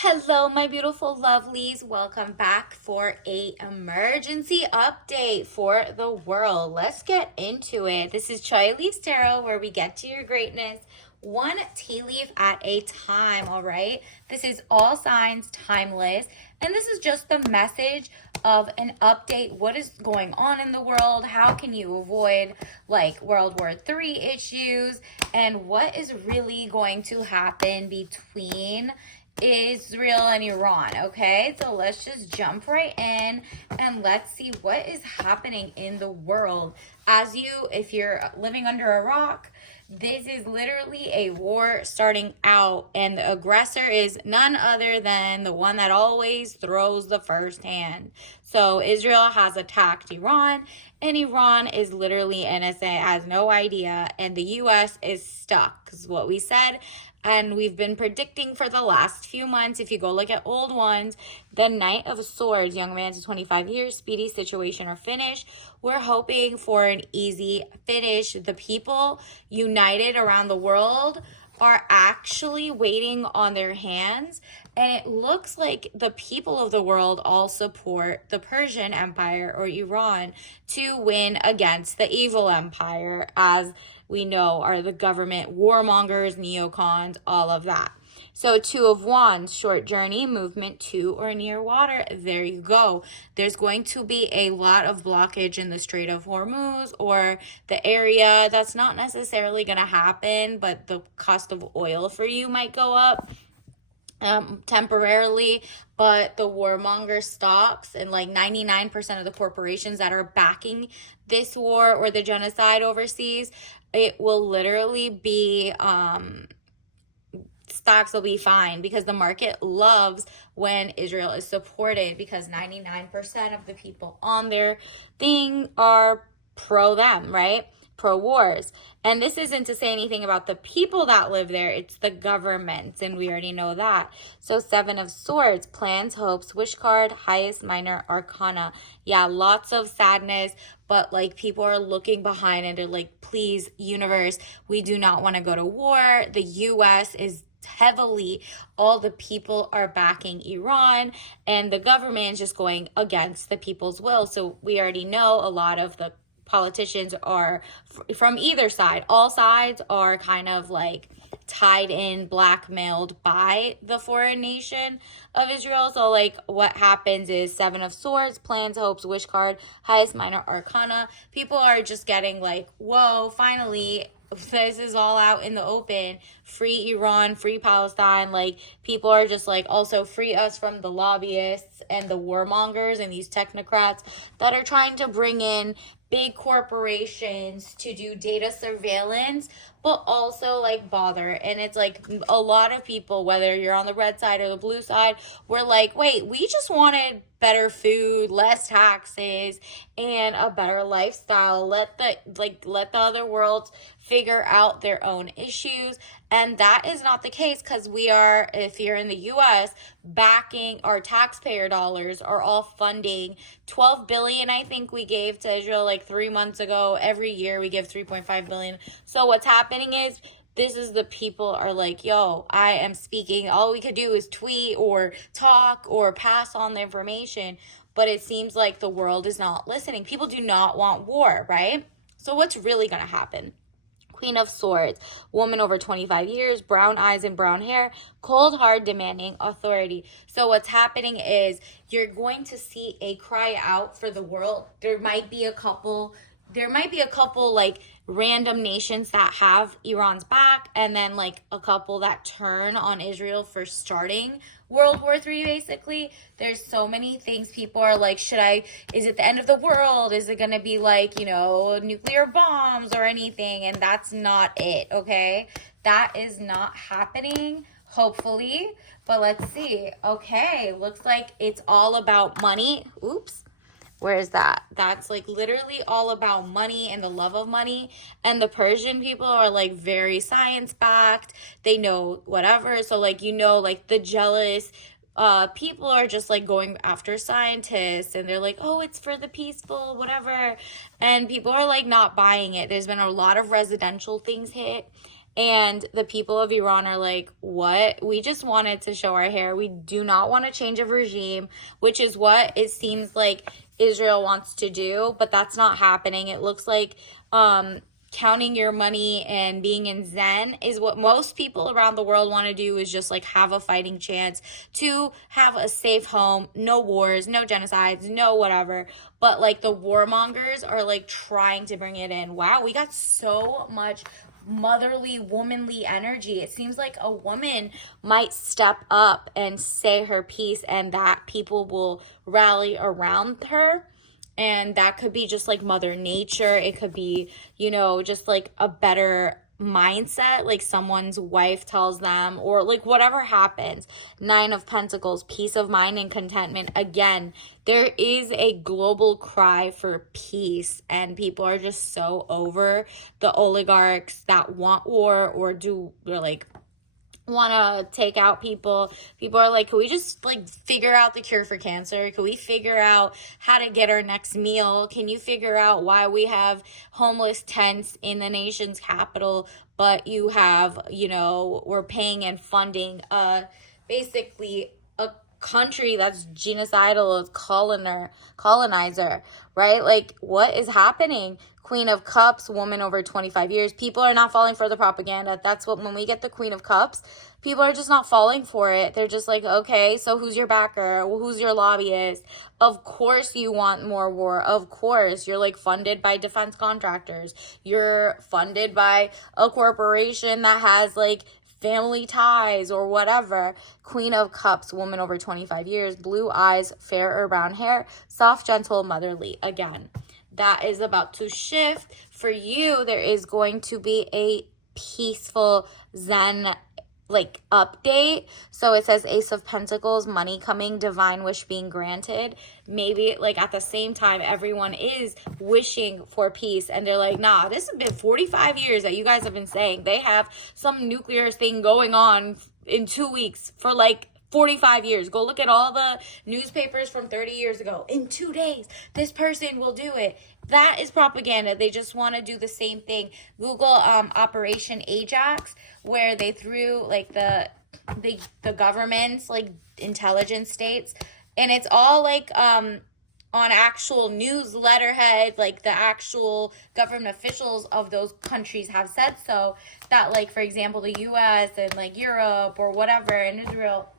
Hello, my beautiful lovelies. Welcome back for a emergency update for the world. Let's get into it. This is Chai Leaves Tarot, where we get to your greatness one tea leaf at a time, all right? This is all signs, timeless, and this is just the message of an update. What is going on in the world? How can you avoid like World War III issues? And what is really going to happen between Israel and Iran? Okay, so let's just jump right in and let's see what is happening in the world. If you're living under a rock, this is literally a war starting out, and the aggressor is none other than the one that always throws the first hand. So Israel has attacked Iran, and Iran is literally innocent, has no idea, and the U.S. is stuck, is what we said. And we've been predicting for the last few months, if you go look at old ones, the Knight of Swords, young man to 25 years, speedy situation or finish. We're hoping for an easy finish. The people united around the world are actually waiting on their hands. And it looks like the people of the world all support the Persian Empire or Iran to win against the evil empire, as we know are the government warmongers, neocons, all of that. So Two of Wands, short journey, movement to or near water. There you go. There's going to be a lot of blockage in the Strait of Hormuz or the area. That's not necessarily going to happen, but the cost of oil for you might go up temporarily, but the warmonger stops, and like 99% of the corporations that are backing this war or the genocide overseas, it will literally be stocks will be fine, because the market loves when Israel is supported, because 99% of the people on their thing are pro them, right? Pro wars. And this isn't to say anything about the people that live there, it's the government, and we already know that. So Seven of Swords, plans, hopes, wish card, highest minor arcana. Yeah, lots of sadness, but like people are looking behind and they're like, please, universe, we do not want to go to war. The US is heavily, all the people are backing Iran, and the government is just going against the people's will. So we already know a lot of the politicians are from either side. All sides are kind of like tied in, blackmailed by the foreign nation of Israel. So like what happens is Seven of Swords, plans, hopes, wish card, highest minor arcana. People are just getting like, whoa, finally this is all out in the open. Free Iran, free Palestine. Like people are just like, also free us from the lobbyists and the warmongers and these technocrats that are trying to bring in big corporations to do data surveillance, but also like bother. And it's like a lot of people, whether you're on the red side or the blue side, we're like, wait, we just wanted better food, less taxes, and a better lifestyle. Let the other worlds figure out their own issues. And that is not the case, because we are, if you're in the US, backing our taxpayer dollars are all funding 12 billion, I think we gave to Israel like 3 months ago. Every year we give 3.5 billion. So what's happening is, this is the people are like, yo, I am speaking. All we could do is tweet or talk or pass on the information. But it seems like the world is not listening. People do not want war, right? So what's really going to happen? Queen of Swords, woman over 25 years, brown eyes and brown hair, cold, hard, demanding authority. So what's happening is you're going to see a cry out for the world. There might be a couple like random nations that have Iran's back, and then like a couple that turn on Israel for starting World War III, basically. There's so many things. People are like, is it the end of the world? Is it going to be like, nuclear bombs or anything? And that's not it, okay? That is not happening, hopefully. But let's see. Okay, looks like it's all about money. Oops. Where is that? That's like literally all about money and the love of money. And the Persian people are like very science backed. They know whatever. So like, like the jealous people are just like going after scientists, and they're like, oh, it's for the peaceful, whatever. And people are like not buying it. There's been a lot of residential things hit. And the people of Iran are like, what? We just wanted to show our hair. We do not want a change of regime, which is what it seems like Israel wants to do, but that's not happening. It looks like counting your money and being in Zen is what most people around the world want to do, is just like have a fighting chance to have a safe home, no wars, no genocides, no whatever. But like the warmongers are like trying to bring it in. Wow, we got so much motherly, womanly energy. It seems like a woman might step up and say her piece, and that people will rally around her. And that could be just like Mother Nature. It could be, just like a better mindset, like someone's wife tells them, or like whatever happens. 9 of Pentacles, peace of mind and contentment. Again, there is a global cry for peace, and people are just so over the oligarchs that want war or like want to take out people. People are like, can we just like figure out the cure for cancer? Can we figure out how to get our next meal? Can you figure out why we have homeless tents in the nation's capital, but you have, we're paying and funding basically a country that's genocidal, as colonizer, right? Like, what is happening? Queen of Cups, woman over 25 years. People are not falling for the propaganda. That's what, when we get the Queen of Cups, people are just not falling for it. They're just like, okay, so who's your backer? Who's your lobbyist? Of course you want more war. Of course. You're like funded by defense contractors. You're funded by a corporation that has like family ties or whatever. Queen of Cups, woman over 25 years, blue eyes, fair or brown hair, soft, gentle, motherly. Again, that is about to shift for you. There is going to be a peaceful Zen like update. So it says Ace of Pentacles, money coming, divine wish being granted. Maybe like at the same time everyone is wishing for peace, and they're like, nah, this has been 45 years that you guys have been saying. They have some nuclear thing going on in 2 weeks for like 45 years. Go look at all the newspapers from 30 years ago. In 2 days, this person will do it. That is propaganda. They just want to do the same thing. Google Operation Ajax, where they threw like the government's like intelligence states, and it's all like on actual news letterhead, like the actual government officials of those countries have said so, that like, for example, the US and like Europe or whatever, and Israel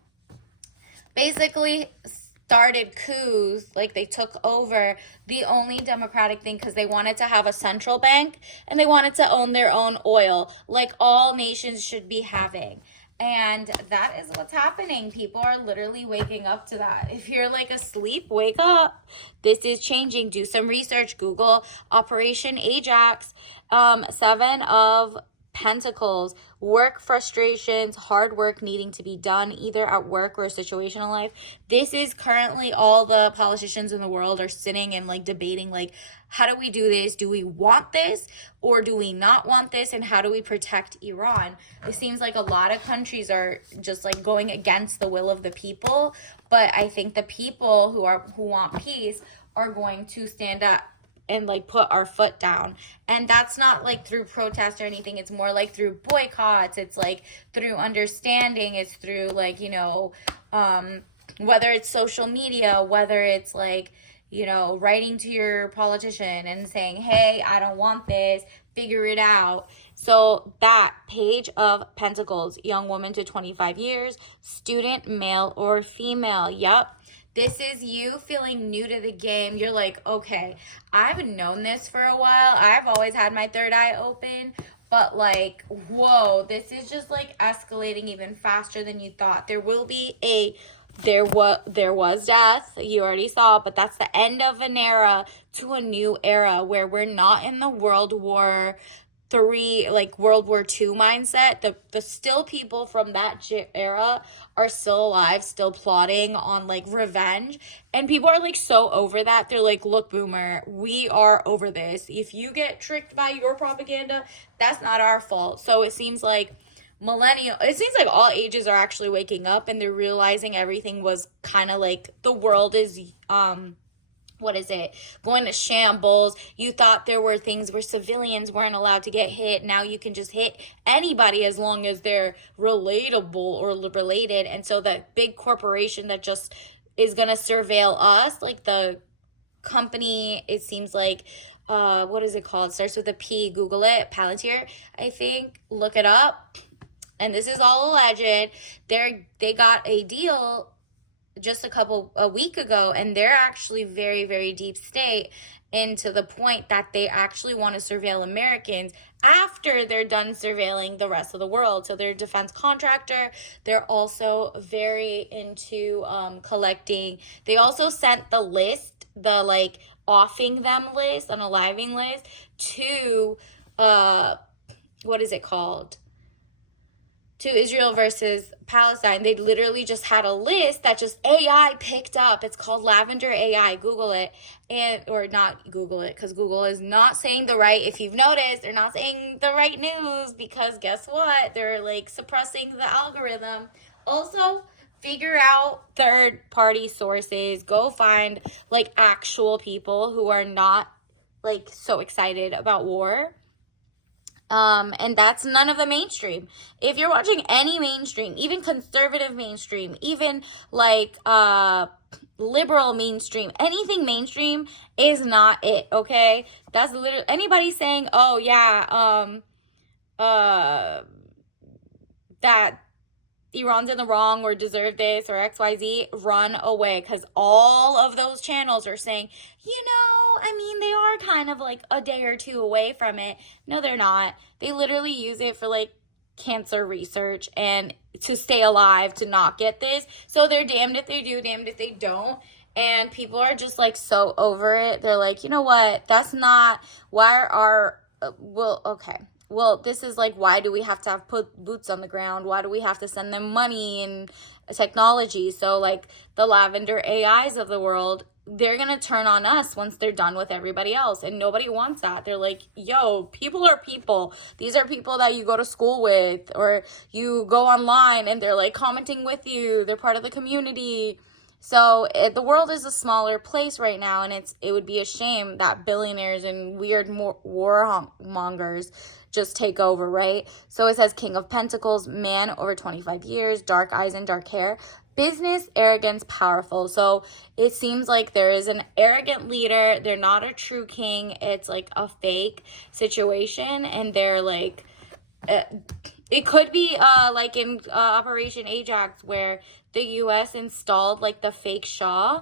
basically started coups, like they took over the only democratic thing, because they wanted to have a central bank and they wanted to own their own oil, like all nations should be having. And that is what's happening. People are literally waking up to that. If you're like asleep, wake up. This is changing. Do some research. Google Operation Ajax. 7 of Pentacles, work frustrations, hard work needing to be done either at work or a situational life. This is currently all the politicians in the world are sitting and like debating, like, how do we do this? Do we want this or do we not want this? And how do we protect Iran? It seems like a lot of countries are just like going against the will of the people, but I think the people who want peace are going to stand up and like put our foot down. And that's not like through protest or anything. It's more like through boycotts. It's like through understanding. It's through like, whether it's social media, whether it's like, writing to your politician and saying, hey, I don't want this, figure it out. So that Page of Pentacles, young woman to 25 years, student, male or female. Yep. This is you feeling new to the game. You're like, okay, I've known this for a while. I've always had my third eye open. But like, whoa, this is just like escalating even faster than you thought. There will be there was death. You already saw, but that's the end of an era to a new era where we're not in the World War III, like World War II mindset. The still people from that era are still alive, still plotting on like revenge, and people are like so over that. They're like, look, boomer, we are over this. If you get tricked by your propaganda, that's not our fault. So it seems like all ages are actually waking up, and they're realizing everything was kind of like the world is what is it, going to shambles. You thought there were things where civilians weren't allowed to get hit. Now you can just hit anybody as long as they're relatable or related. And so that big corporation that just is going to surveil us, like the company, it seems like, what is it called? It starts with a P. Google it. Palantir, I think. Look it up. And this is all alleged. They got a deal just a week ago, and they're actually very, very deep state, and to the point that they actually want to surveil Americans after they're done surveilling the rest of the world. So they're a defense contractor. They're also very into collecting. They also sent the list, the like offing them list, unaliving list, to what is it called? To Israel versus Palestine. They literally just had a list that just AI picked up. It's called Lavender AI. Google it. Or not Google it, because Google is not saying the right, if you've noticed, they're not saying the right news, because guess what? They're like suppressing the algorithm. Also, figure out third-party sources. Go find like actual people who are not like so excited about war. And that's none of the mainstream. If you're watching any mainstream, even conservative mainstream, even like liberal mainstream, anything mainstream is not it, okay? That's literally anybody saying, oh yeah, that Iran's in the wrong or deserve this or XYZ, run away, because all of those channels are saying, I mean, they are kind of like a day or two away from it. No, they're not. They literally use it for like cancer research and to stay alive, to not get this. So they're damned if they do, damned if they don't. And people are just like so over it. They're like, you know what? That's not why well, this is like, why do we have to have put boots on the ground? Why do we have to send them money and technology? So like the Lavender AIs of the world, they're going to turn on us once they're done with everybody else. And nobody wants that. They're like, yo, people are people. These are people that you go to school with, or you go online and they're like commenting with you. They're part of the community. So the world is a smaller place right now, and it would be a shame that billionaires and weird warmongers just take over, right? So it says King of Pentacles, man over 25 years, dark eyes and dark hair, business, arrogance, powerful. So it seems like there is an arrogant leader. They're not a true king. It's like a fake situation, and they're like... it could be like in Operation Ajax, where the U.S. installed like the fake Shah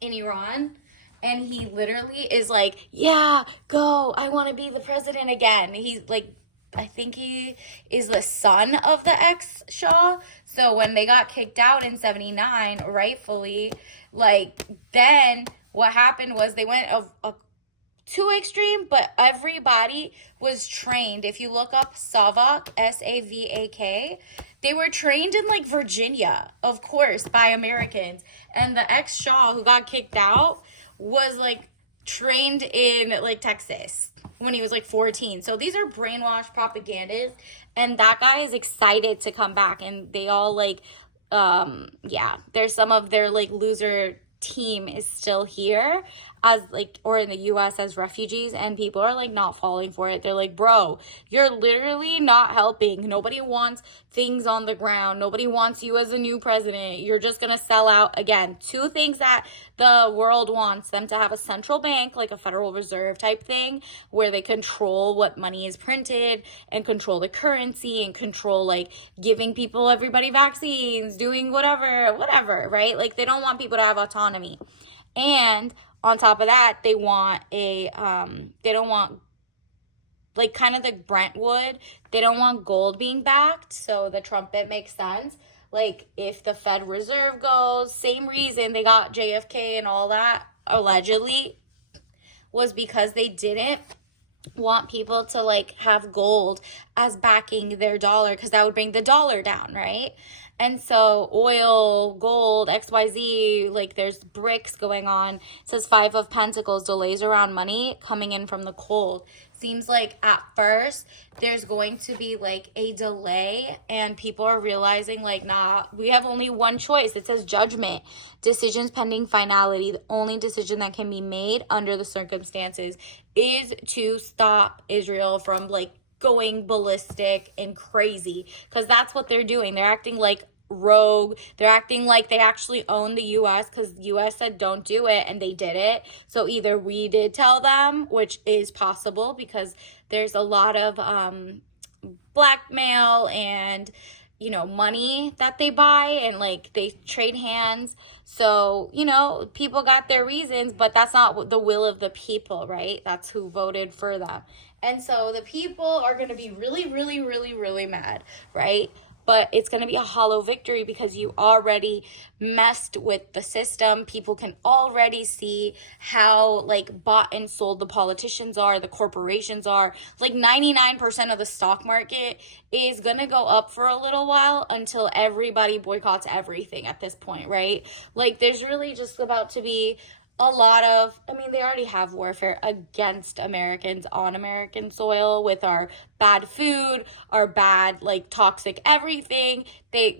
in Iran, and he literally is like, yeah, go, I want to be the president again. He's like, I think he is the son of the ex-Shah. So when they got kicked out in 79, rightfully, like, then what happened was they went too extreme, but everybody was trained. If you look up SAVAK, SAVAK, they were trained in like Virginia, of course, by Americans. And the ex-Shah who got kicked out was like trained in like Texas when he was like 14. So these are brainwashed propagandists, and that guy is excited to come back. And they all like, there's some of their like loser team is still here as like, or in the US as refugees, and people are like not falling for it. They're like, bro, you're literally not helping. Nobody wants things on the ground. Nobody wants you as a new president. You're just gonna sell out. Again, two things that the world wants: them to have a central bank, like a Federal Reserve type thing, where they control what money is printed and control the currency and control like giving people, everybody, vaccines, doing whatever, right? Like they don't want people to have autonomy. And on top of that, they want they don't want like kind of the Brentwood, they don't want gold being backed. So the trumpet makes sense. Like if the Fed Reserve goes, same reason they got JFK and all that, allegedly, was because they didn't want people to like have gold as backing their dollar, because that would bring the dollar down, right? And so oil, gold, XYZ, like there's bricks going on. It says Five of Pentacles, delays around money coming in from the cold. Seems like at first there's going to be like a delay and people are realizing like, nah, we have only one choice. It says judgment, decisions pending finality. The only decision that can be made under the circumstances is to stop Israel from like going ballistic and crazy, because that's what they're doing. They're acting like rogue. They're acting like they actually own the US, because the US said don't do it and they did it. So either we did tell them, which is possible because there's a lot of blackmail and money that they buy, and like they trade hands. So people got their reasons, but that's not the will of the people, right? That's who voted for them. And so the people are going to be really, really, really, really mad, right? But it's going to be a hollow victory because you already messed with the system. People can already see how like bought and sold the politicians are, the corporations are. Like 99% of the stock market is going to go up for a little while until everybody boycotts everything at this point, right? Like there's really just about to be a lot of, they already have warfare against Americans on American soil with our bad food, our bad, like, toxic everything. They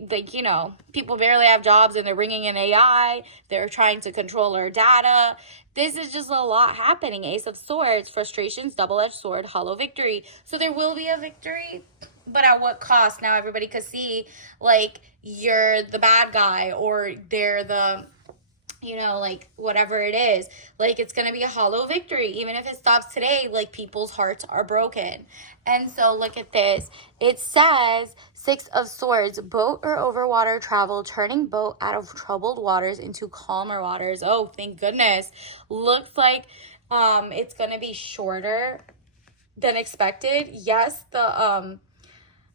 people barely have jobs and they're bringing in AI. They're trying to control our data. This is just a lot happening. Ace of Swords, frustrations, double-edged sword, hollow victory. So there will be a victory, but at what cost? Now everybody could see, like, you're the bad guy or they're the like whatever it is, like it's gonna be a hollow victory. Even if it stops today, like people's hearts are broken. And so look at this. It says Six of Swords, boat or over water travel, turning boat out of troubled waters into calmer waters. Oh, thank goodness. Looks like it's gonna be shorter than expected. Yes, the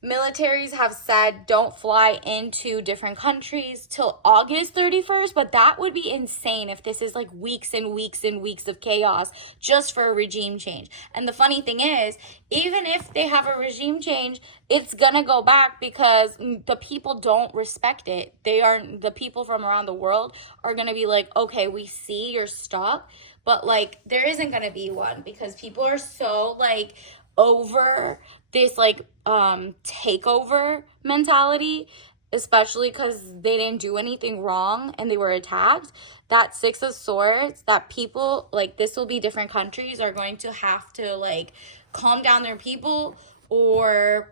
militaries have said don't fly into different countries till August 31st, but that would be insane if this is like weeks and weeks and weeks of chaos just for a regime change. And the funny thing is, even if they have a regime change, it's gonna go back because the people don't respect it. The people from around the world are gonna be like, okay, we see you're stuck, but like there isn't gonna be one because people are so like over this like takeover mentality, especially because they didn't do anything wrong and they were attacked. That Six of Swords, that people like, this will be different countries are going to have to like calm down their people or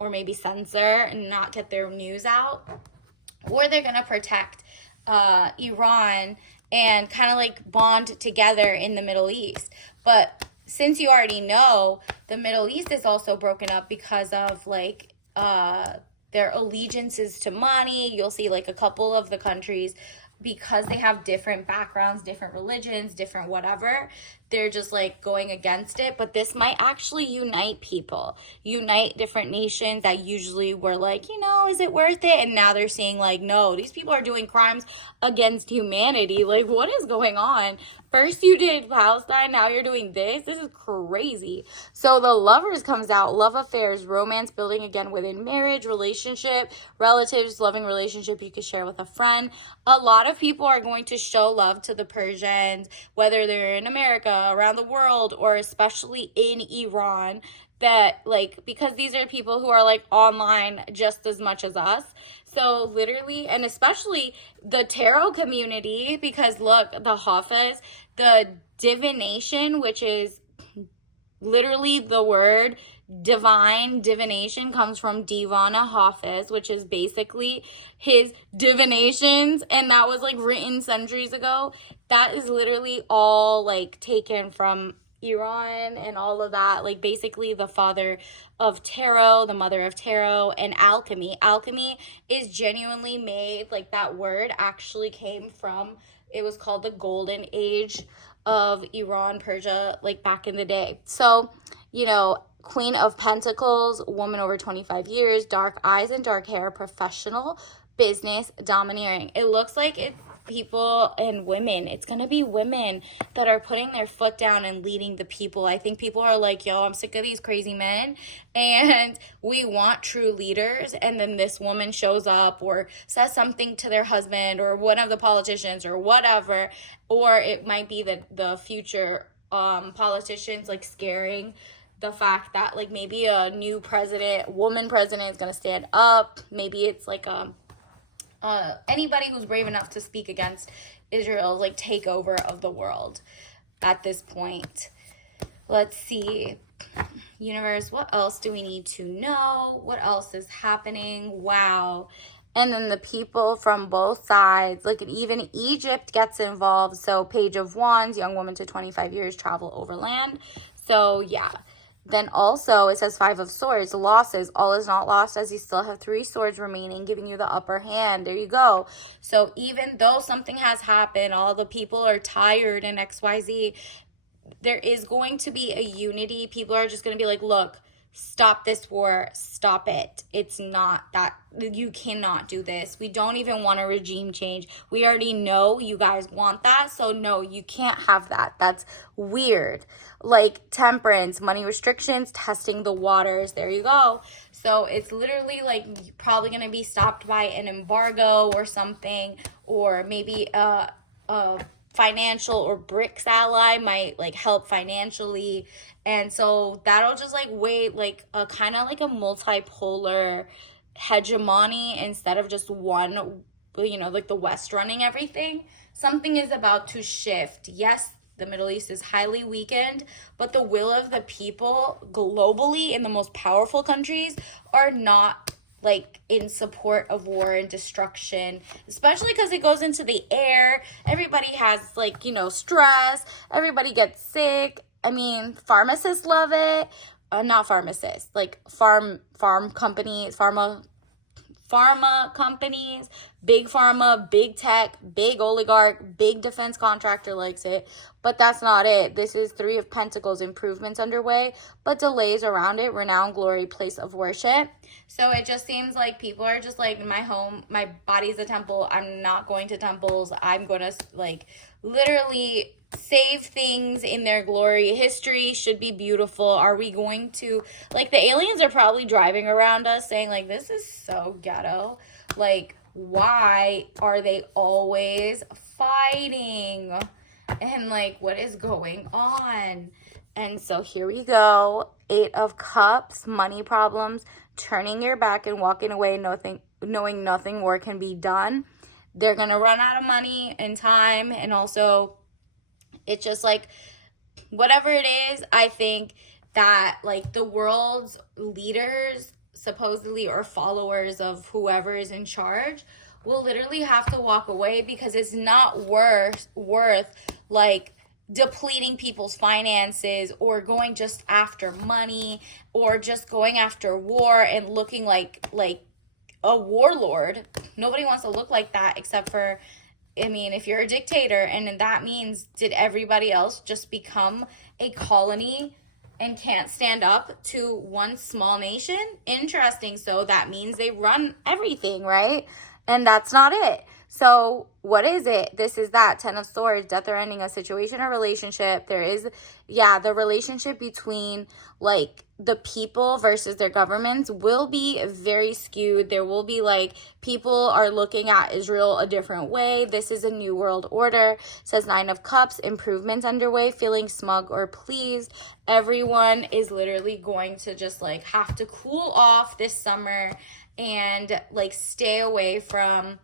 maybe censor and not get their news out, or they're gonna protect Iran and kind of like bond together in the Middle East. But since you already know, the Middle East is also broken up because of like their allegiances to money. You'll see like a couple of the countries, because they have different backgrounds, different religions, different whatever, they're just like going against it. But this might actually unite people, unite different nations that usually were like, is it worth it? And now they're seeing like, no, these people are doing crimes against humanity. Like, what is going on? First you did Palestine, now you're doing this. This is crazy. So the Lovers comes out, love affairs, romance building again within marriage, relationship, relatives, loving relationship you could share with a friend. A lot of people are going to show love to the Persians, whether they're in America, around the world, or especially in Iran, that like, because these are people who are like online just as much as us. So literally, and especially the tarot community, because look, the Hafiz, the divination, which is literally the word divine, divination comes from Divana Hafiz, which is basically his divinations, and that was like written centuries ago. That is literally all like taken from Iran and all of that, like basically the father of tarot, the mother of tarot, and alchemy. Alchemy is genuinely made, like that word actually came from, it was called the golden age of Iran, Persia, like back in the day. So, Queen of Pentacles, woman over 25 years, dark eyes and dark hair, professional, business, domineering. It looks like people and women. It's going to be women that are putting their foot down and leading the people. I think people are like, yo, I'm sick of these crazy men and we want true leaders. And then this woman shows up or says something to their husband or one of the politicians or whatever. Or it might be the future politicians like scaring the fact that like maybe a new woman president is going to stand up. Maybe it's like anybody who's brave enough to speak against Israel's like takeover of the world at this point. Let's see. Universe, what else do we need to know? What else is happening? Wow. And then the people from both sides, like even Egypt gets involved. So Page of Wands, young woman to 25 years, travel overland. So yeah. Then also it says 5 of Swords, losses. All is not lost as you still have 3 swords remaining, giving you the upper hand. There you go. So even though something has happened, all the people are tired and XYZ, there is going to be a unity. People are just going to be like, look, stop this war, stop it. It's not that, you cannot do this. We don't even want a regime change. We already know you guys want that, so no, you can't have that. That's weird. Like temperance, money restrictions, testing the waters. There you go. So it's literally like probably going to be stopped by an embargo or something, or maybe a financial or BRICS ally might like help financially. And so that'll just like wait like a kind of like a multipolar hegemony instead of just one, you know, like the West running everything. Something is about to shift. Yes, the Middle East is highly weakened, but the will of the people globally in the most powerful countries are not like in support of war and destruction, especially because it goes into the air. Everybody has like, you know, stress. Everybody gets sick. I mean, pharmacists love it. Not pharmacists, like farm companies, pharma companies, big pharma, big tech, big oligarch, big defense contractor likes it. But that's not it. This is 3 of Pentacles, improvements underway, but delays around it, renown, glory, place of worship. So it just seems like people are just like, my home, my body's a temple. I'm not going to temples. I'm going to like literally save things in their glory. History should be beautiful. Are we going to, like, the aliens are probably driving around us saying like, this is so ghetto. Like, why are they always fighting? And like, what is going on? And so here we go. 8 of Cups, money problems, turning your back and walking away, knowing nothing more can be done. They're going to run out of money and time. And also, it's just like, whatever it is, I think that like the world's leaders, supposedly, or followers of whoever is in charge, will literally have to walk away because it's not worth like depleting people's finances or going just after money or just going after war and looking like a warlord. Nobody wants to look like that except for, I mean, if you're a dictator, and that means did everybody else just become a colony and can't stand up to one small nation? Interesting. So that means they run everything, right? And that's not it. So what is it? This is that 10 of Swords, death or ending a situation or relationship. There is, the relationship between like the people versus their governments will be very skewed. There will be like, people are looking at Israel a different way. This is a new world order. It says 9 of Cups, improvements underway, feeling smug or pleased. Everyone is literally going to just like have to cool off this summer and like stay away from,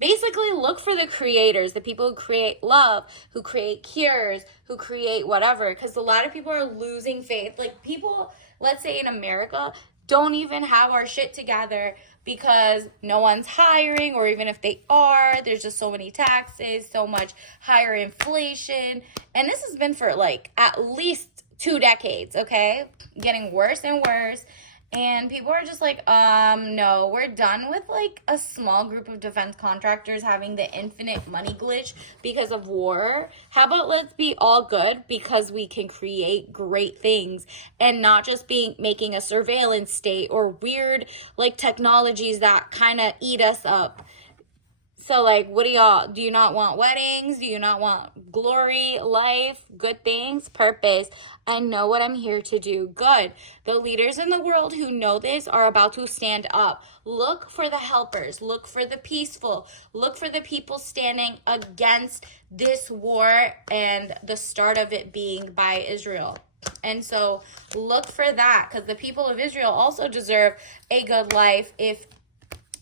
basically look for the creators, the people who create love, who create cures, who create whatever. Because a lot of people are losing faith. Like people, let's say in America, don't even have our shit together because no one's hiring, or even if they are, there's just so many taxes, so much higher inflation. And this has been for like at least 2 decades, okay? Getting worse and worse. And people are just like, no, we're done with like a small group of defense contractors having the infinite money glitch because of war. How about let's be all good because we can create great things and not just making a surveillance state or weird like technologies that kind of eat us up. So, like, what do you not want weddings? Do you not want glory, life, good things, purpose? I know what I'm here to do. Good. The leaders in the world who know this are about to stand up. Look for the helpers. Look for the peaceful. Look for the people standing against this war and the start of it being by Israel. And so look for that, because the people of Israel also deserve a good life if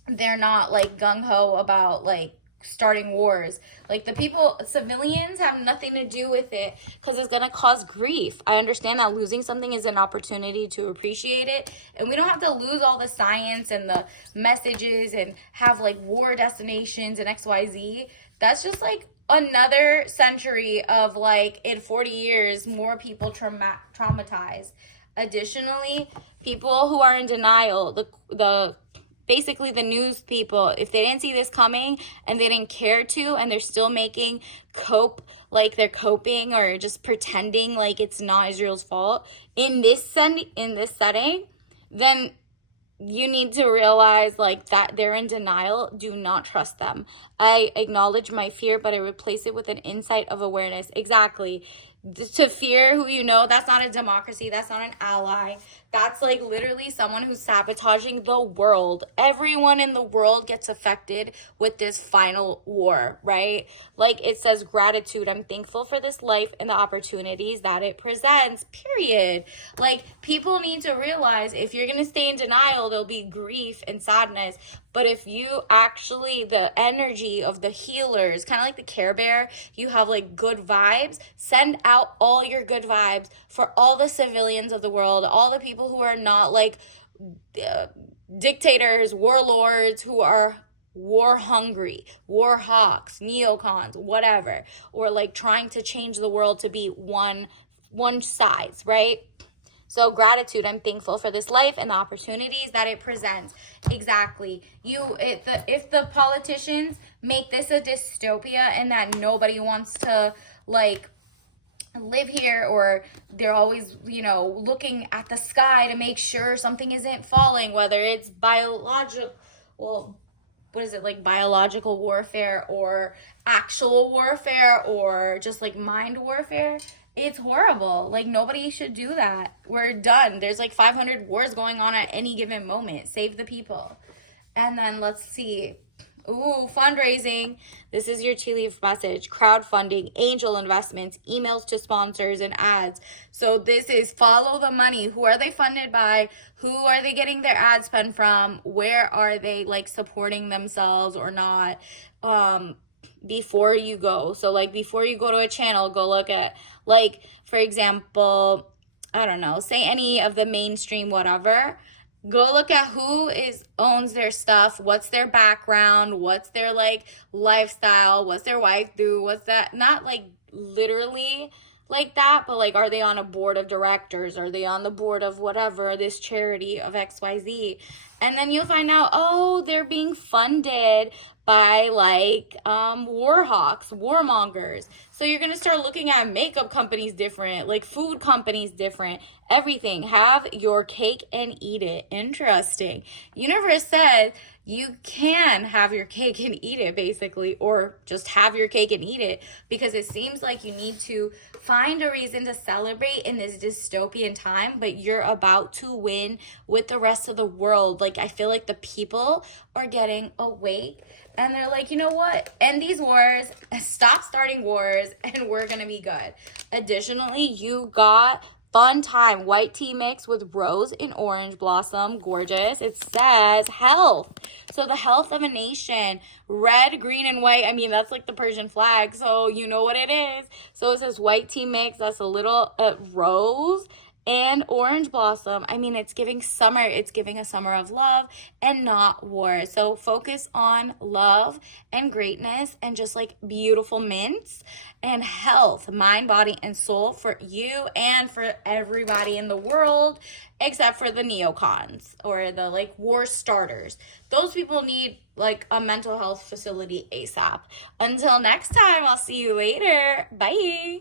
they're not like gung-ho about like starting wars. Like, the people, civilians have nothing to do with it because it's going to cause grief. I understand that losing something is an opportunity to appreciate it, and we don't have to lose all the science and the messages and have like war destinations and XYZ. That's just like another century of, like, in 40 years more people traumatized. Additionally, people who are in denial, the basically the news people, if they didn't see this coming and they didn't care to, and they're still making like they're coping or just pretending like it's not Israel's fault in this setting, then you need to realize like that they're in denial. Do not trust them. I acknowledge my fear, but I replace it with an insight of awareness. Exactly. To fear who you know, that's not a democracy. That's not an ally. That's like literally someone who's sabotaging the world. Everyone in the world gets affected with this final war, right? Like it says, gratitude. I'm thankful for this life and the opportunities that it presents, period. Like, people need to realize if you're going to stay in denial, there'll be grief and sadness. But if you actually, the energy of the healers, kind of like the Care Bear, you have like good vibes, send out all your good vibes for all the civilians of the world, all the people who are not like dictators, warlords, who are war hungry, war hawks, neocons, whatever, or like trying to change the world to be one size, right? So gratitude, I'm thankful for this life and the opportunities that it presents. Exactly. If the politicians make this a dystopia and that nobody wants to like live here, or they're always, looking at the sky to make sure something isn't falling, whether it's biological warfare or actual warfare or just like mind warfare. It's horrible. Like, nobody should do that. We're done. There's like 500 wars going on at any given moment. Save the people. And then let's see. Ooh, fundraising. This is your tea leaf message. Crowdfunding, angel investments, emails to sponsors, and ads. So this is follow the money. Who are they funded by? Who are they getting their ad spend from? Where are they like supporting themselves or not? Before you go. So like before you go to a channel, go look at, like, for example, I don't know, say any of the mainstream whatever. Go look at who owns their stuff, what's their background, what's their like lifestyle, what's their wife do, what's that, not like literally like that, but like, are they on a board of directors? Are they on the board of whatever, this charity of XYZ? And then you'll find out, oh, they're being funded by like war hawks, warmongers. So you're going to start looking at makeup companies different, like food companies different, everything. Have your cake and eat it. Interesting. Universe said you can have your cake and eat it, basically, or just have your cake and eat it, because it seems like you need to find a reason to celebrate in this dystopian time, but you're about to win with the rest of the world. Like, I feel like the people are getting awake and they're like, you know what? End these wars, stop starting wars, and we're going to be good. Additionally, you got fun time, white tea mix with rose and orange blossom, gorgeous. It says health. So the health of a nation, red, green, and white. I mean, that's like the Persian flag, so you know what it is. So it says white tea mix. That's a little rose and orange blossom. I mean, it's giving summer. It's giving a summer of love and not war. So focus on love and greatness and just like beautiful mints and health, mind, body, and soul for you and for everybody in the world, except for the neocons or the like war starters. Those people need like a mental health facility ASAP. Until next time, I'll see you later. Bye.